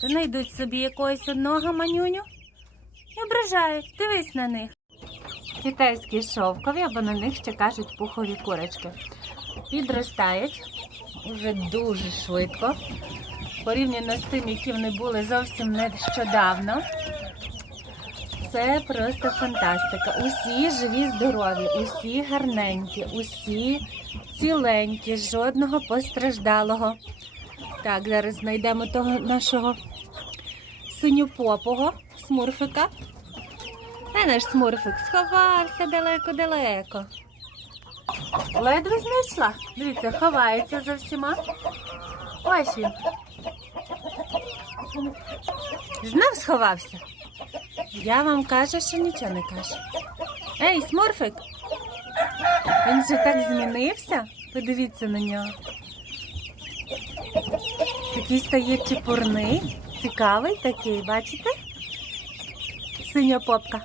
То знайдуть собі якогось одного манюню і ображають. Дивись на них. Китайські шовкові, або на них ще кажуть пухові курочки. Підростають уже дуже швидко. Порівняно з тим, які вони були зовсім нещодавно. Це просто фантастика. Усі живі, здорові, усі гарненькі, усі ціленькі, жодного постраждалого. Так, зараз знайдемо того нашого синьопопого смурфика. Де наш смурфик сховався далеко-далеко. Ледве знайшла. Дивіться, ховається за всіма. Ось він. Знов сховався. Я вам кажу, що нічого не каже. Ей, смурфик! Він же так змінився. Подивіться на нього. Якийсь стає чепурний, цікавий такий, бачите? Синя попка.